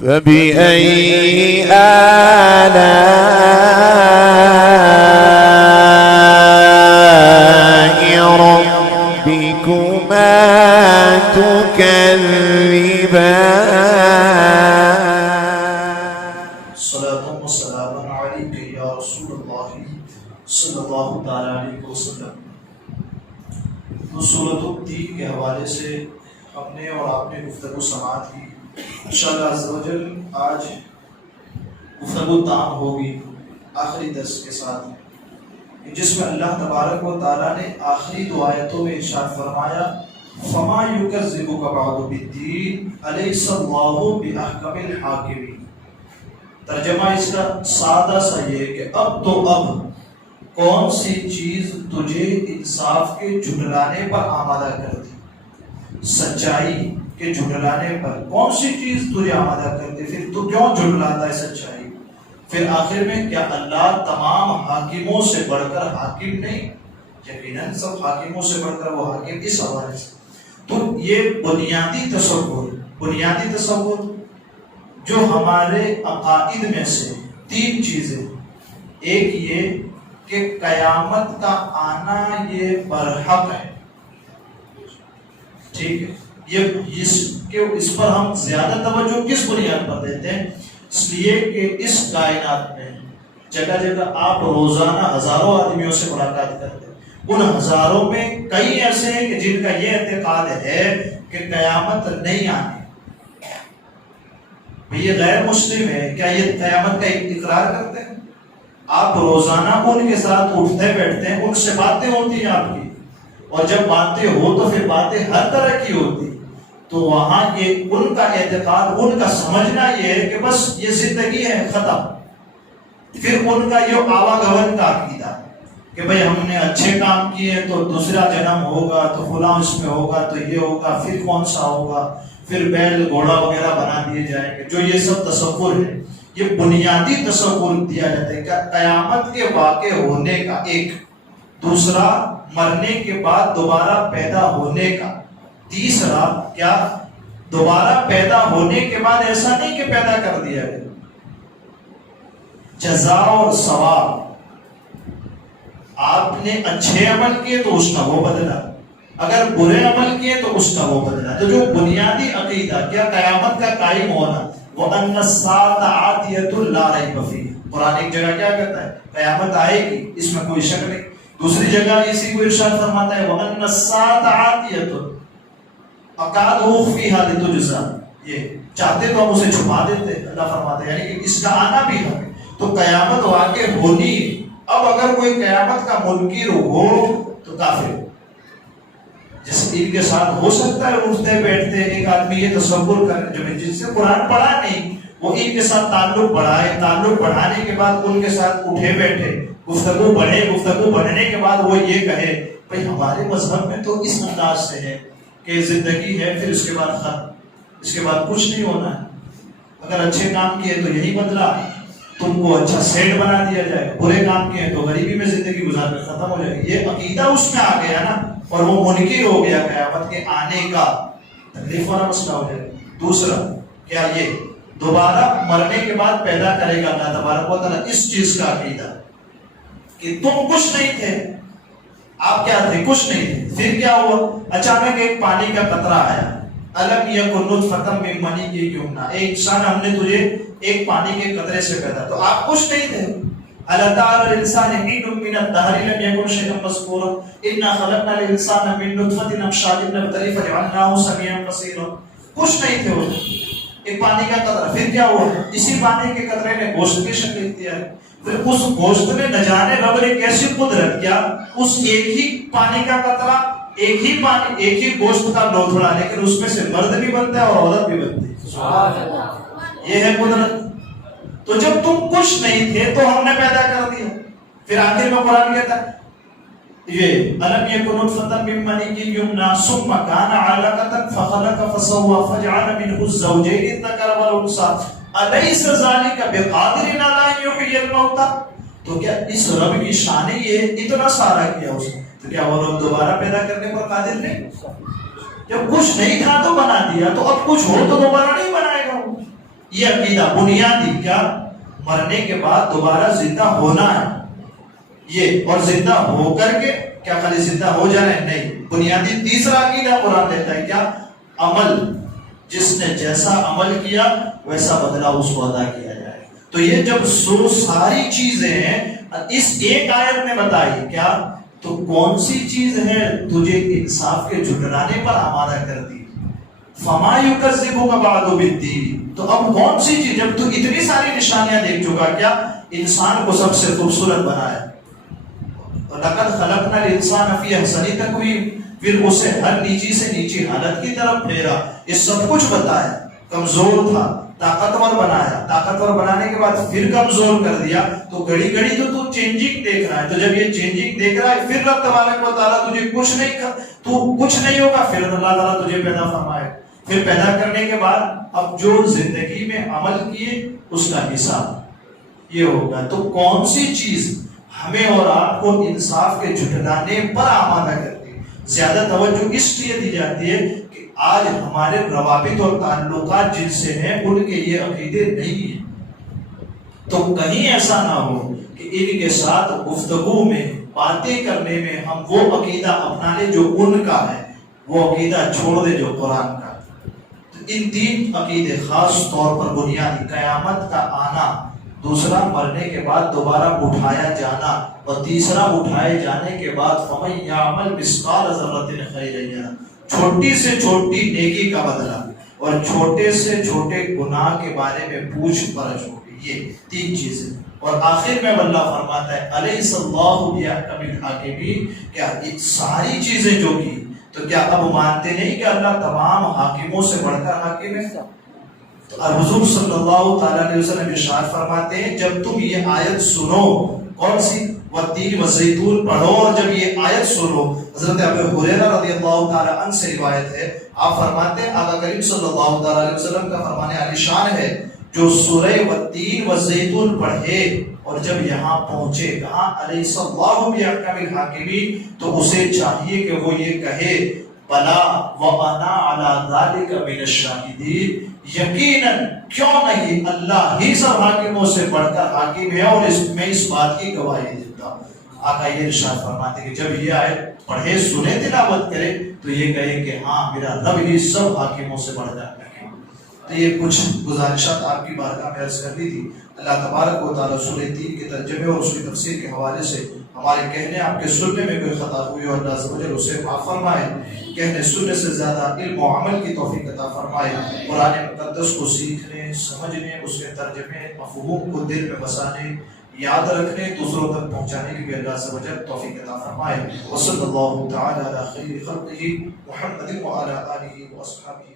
فبأي آلاء ربكما تكذبان صلاة والسلام عليك يا رسول الله صلی اللہ تعالیٰ علیہ وسلم۔ تو سورۃ التین کے حوالے سے اپنے اور آپ نے گفتگو سماعت کی۔ انشاءاللہ عز و جل آج گفتگو تام ہوگی آخری درس کے ساتھ، جس میں اللہ تبارک و تعالیٰ نے آخری دو آیتوں میں ارشاد فرمایا فَمَا يُكَذِّبُكَ بَعْدُ بِالدِّينِ أَلَيْسَ اللَّهُ بِأَحْكَمِ الْحَاكِمِينَ۔ ترجمہ اس کا سادہ سا یہ کہ اب کون سی چیز تجھے انصاف کے جھٹلانے پر آمادہ کرتی، سچائی کے جھٹلانے پر کون سی چیز تجھے آمادہ کرتی، پھر تو کیوں جھٹلاتا ہے سچائی؟ پھر آخر میں کیا اللہ تمام حاکموں سے بڑھ کر حاکم نہیں؟ یقیناً سب حاکموں سے بڑھ کر وہ حاکم۔ اس حوالے سے تو یہ بنیادی تصور جو ہمارے عقائد میں سے تین چیزیں، ایک یہ کہ قیامت کا آنا یہ برحق ہے، ٹھیک ہے، یہ اس پر ہم زیادہ توجہ کس بنیاد پر دیتے ہیں؟ اس لیے کہ اس کائنات میں جگہ جگہ آپ روزانہ ہزاروں آدمیوں سے ملاقات کرتے ہیں، ان ہزاروں میں کئی ایسے ہیں کہ جن کا یہ اعتقاد ہے کہ قیامت نہیں آنی۔ یہ غیر مسلم ہے، کیا یہ قیامت کا اقرار کرتے ہیں؟ آپ روزانہ ان کے ساتھ اٹھتے بیٹھتے ہیں، ان سے باتیں ہوتی ہیں آپ کی، اور جب باتیں ہو تو پھر باتیں ہر طرح کی ہوتی، تو وہاں یہ ان کا اعتقاد، ان کا سمجھنا یہ ہے کہ بس یہ زندگی ہے ختم۔ پھر ان کا یہ آواگمن کا عقیدہ کہ بھئی ہم نے اچھے کام کیے تو دوسرا جنم ہوگا، تو فلاں اس میں ہوگا، تو یہ ہوگا، پھر کون سا ہوگا، پھر بیل گھوڑا وغیرہ بنا دیے جائیں گے۔ جو یہ سب تصور ہے، یہ بنیادی تصور دیا جاتا ہے کہ قیامت کے واقع ہونے کا ایک، دوسرا مرنے کے بعد دوبارہ پیدا ہونے کا، تیسرا کیا دوبارہ پیدا ہونے کے بعد ایسا نہیں کہ پیدا کر دیا گیا، جزا اور ثواب، آپ نے اچھے عمل کیے تو اس کا وہ بدلہ، اگر برے عمل کیے تو اس کا وہ بدلہ۔ تو جو بنیادی عقیدہ کیا قیامت کا قائم ہونا، وَأَنَّ السَّاعَةَ آتِيَةٌ لَا رَيْبَ فِيهَا، قرآن ایک جگہ کیا کہتا ہے؟ قیامت آئے گی، اس میں کوئی شک نہیں۔ دوسری جگہ اسی کو ارشاد فرماتا ہے وَأَنَّ السَّاعَةَ آتِيَةٌ أَكَادُ أُخْفِيهَا لِتُجْزَىٰ، یہ چاہتے تو ہم اسے چھپا دیتے، اللہ فرماتا ہے، یعنی کہ اس کا آنا بھی ہے، تو قیامت واقع ہونی۔ اب اگر کوئی قیامت کا منکر ہو تو کافر ہو، جس ان کے ساتھ ہو سکتا ہے اٹھتے بیٹھتے ایک آدمی یہ تصور کر جو جس سے قرآن پڑھا نہیں، وہ ان کے ساتھ تعلق بڑھائے، تعلق بڑھانے کے بعد ان کے ساتھ اٹھے بیٹھے، گفتگو بڑھنے کے بعد وہ یہ کہے بھئی ہمارے مذہب میں تو اس انداز سے ہے کہ زندگی ہے، پھر اس کے بعد ختم، اس کے بعد کچھ نہیں ہونا ہے، اگر اچھے کام کیے تو یہی بدلا، تم کو اچھا سیٹ بنا دیا جائے، برے کام کیے تو غریبی میں زندگی گزار کر ختم ہو جائے گی۔ یہ عقیدہ اس میں آ گیا نا، اور وہ منکر ہو گیا قیامت کے آنے کا، تکلیف والا مسئلہ ہو جائے گا۔ دوسرا کیا یہ دوبارہ مرنے کے بعد پیدا کرے گا اللہ تبارک و تعالیٰ، اس چیز کا عقیدہ کہ تم کچھ نہیں تھے، آپ کیا تھے؟ کچھ نہیں تھے، پھر کیا ہوا؟ اچانک ایک پانی کا قطرہ آیا، الم یکن نطفۃ من منی یمنی، ایک انسان ہم نے تجھے ایک پانی کے قطرے سے پیدا، تو آپ کچھ نہیں تھے۔ أَلَا تَعْلَمُ الْإِنسَانُ حِينٌ مِّنَ الدَّهْرِ لَمْ يَكُنْ شَيْئًا مَّذْكُورًا إِنَّا خَلَقْنَا الْإِنسَانَ مِن نُّطْفَةٍ أَمْشَاجٍ نَبْتَلِيهِ فَجَعَلْنَاهُ سَمِيعًا بَصِيرًا۔ کچھ نہیں تھے وہ، ایک پانی کا قطرہ، پھر کیا ہوا؟ اسی پانی کے قطرے نے گوشت کی شکل اختیار کی، پھر اس گوشت نے نہ جانے رب نے کیسی قدرت، کیا اس ایک ہی پانی کا قطرہ، ایک ہی پانی، ایک ہی گوشت کا لوتھڑا، لیکن اس میں سے مرد بھی بنتا ہے اور عورت بھی بنتی ہے۔ سبحان اللہ، یہ ہے قدرت۔ تو جب تم کچھ نہیں تھے تو ہم نے پیدا کر دیا۔ پھر آخر میں قرآن کہتا ہے یہ الم یکن نطفۃ من منی یمنی ثم کان علقۃ فخلق فسوى فجعل منه الزوجین الذکر والانثى الیس ذلک بقادر علی ان یحیی الموتى۔ تو کیا اس رب کی شان یہ اتنا سارا کیا اس نے، تو کیا وہ رب دوبارہ پیدا کرنے پر قادر نہیں؟ جب کچھ نہیں تھا تو بنا دیا، تو اب کچھ ہو تو دوبارہ نہیں بنائے گا۔ یہ عقیدہ بنیادی کیا مرنے کے بعد دوبارہ زندہ ہونا ہے یہ، اور زندہ ہو کر کے کیا خالی زندہ ہو جانا ہے نہیں، بنیادی تیسرا عقیدہ قرآن دیتا ہے کیا عمل، جس نے جیسا عمل کیا ویسا بدلہ اس کو ادا کیا جائے. تو یہ جب ساری چیزیں ہیں اس ایک آیت میں بتائی کیا، تو کون سی چیز ہے تجھے انصاف کے جھٹلانے پر آمادہ کر دی؟ فما یکذبک بعد بالدین. تو اب کون سی چیز، جب تو اتنی ساری نشانیاں دیکھ چکا، کیا انسان کو سب سے خوبصورت بنایا، لقد خلقنا الانسان فی احسن تقویم، پھر اسے ہر نیچی سے نیچی حالت کی طرف پھیرا، یہ سب کچھ بتایا، کمزور تھا طاقتور بنایا، طاقتور بنانے کے بعد پھر کمزور کر دیا. تو گھڑی گھڑی تو چینجنگ دیکھ رہا ہے، تو جب یہ چینجنگ دیکھ رہا ہے پھر رب تبارک و تعالیٰ تجھے کچھ نہیں ہوگا، پھر اللہ تعالیٰ تجھے پیدا فرمائے. پھر پیدا کرنے کے بعد اب جو زندگی میں عمل کیے اس کا حساب یہ ہوگا. تو کون سی چیز ہمیں اور آپ کو انصاف کے جھٹلانے پر آمادہ کرتی ہے؟ زیادہ توجہ اس لیے دی جاتی ہے کہ آج ہمارے روابط اور تعلقات جن سے ہیں ان کے یہ عقیدے نہیں ہیں. تو کہیں ایسا نہ ہو کہ ان کے ساتھ گفتگو میں باتیں کرنے میں ہم وہ عقیدہ اپنا لیں جو ان کا ہے، وہ عقیدہ چھوڑ دے جو قرآن کا. تو ان تین عقیدے خاص طور پر بنیادی، قیامت کا آنا، دوسرا مرنے کے بعد دوبارہ اٹھایا جانا، اور تیسرا اٹھائے جانے کے بعد فَمَن يَعْمَلْ مِثْقَالَ ذَرَّةٍ خَيْرًا يَرَهُ، چھوٹی سے چھوٹی نیکی کا بدلہ اور چھوٹے سے چھوٹے گناہ کے بارے میں پوچھ پرچھ ہوگی. یہ تین چیزیں. اور آخر میں اللہ فرماتا ہے أَلَيْسَ اللَّهُ بِأَحْكَمِ الْحَاكِمِينَ، کیا یہ ساری چیزیں جو کی تو کیا اب مانتے نہیں کہ اللہ تمام حاکموں سے بڑھ کر حاکم ہے؟ تو حضور صلی اللہ تعالیٰ علیہ وسلم ارشاد فرماتے ہیں جب تم یہ آیت سنو، کون سی؟ والتین والزیتون پڑھو، اور جب یہ آیت سنو، حضرت ابو ہریرہ رضی اللہ تعالیٰ عنہ سے روایت ہے، آپ فرماتے ہیں آقا کریم صلی اللہ تعالیٰ علیہ وسلم کا فرمان عالی شان ہے، جو سورہ والتین والزیتون پڑھے اور جب یہاں پہنچے کہاں الیس اللہ بأحکم الحاکمین، تو اسے چاہیے کہ وہ یہ کہے بلا وانا علی ذلک من الشاہدین، یقیناً کیوں نہیں اللہ ہی سب حاکموں سے بڑھ کر حاکم ہے اور میں اس بات کی گواہی دیتا ہوں. آقا یہ ارشاد فرماتے کہ جب یہ آیت پڑھے سنے تلاوت کرے تو یہ کہے کہ ہاں میرا رب ہی سب حاکموں سے بڑھ کر حاکم. تو یہ کچھ گزارشات آپ کی بارگاہ میں عرض کر دی تھی. اللہ تبارک و تعالیٰ سورہ 3 کے ترجمے اور اس کی تفسیر کے حوالے سے ہمارے کہنے آپ کے سننے میں کوئی خطا ہوئی اور اللہ عز و جل اسے معاف فرمائے، کہنے سننے سے زیادہ علم و عمل کی توفیق عطا فرمائے، قرآن مقدس کو سیکھنے، سمجھنے، اس کے ترجمے، مفہوم کو دل میں بسانے، یاد رکھنے، دوسروں تک پہنچانے کی بھی اللہ عز و جل توفیق عطا فرمائے. وصلی اللہ تعالی علی خیر خلقہ محمد وعلی آلہ واصحابہ.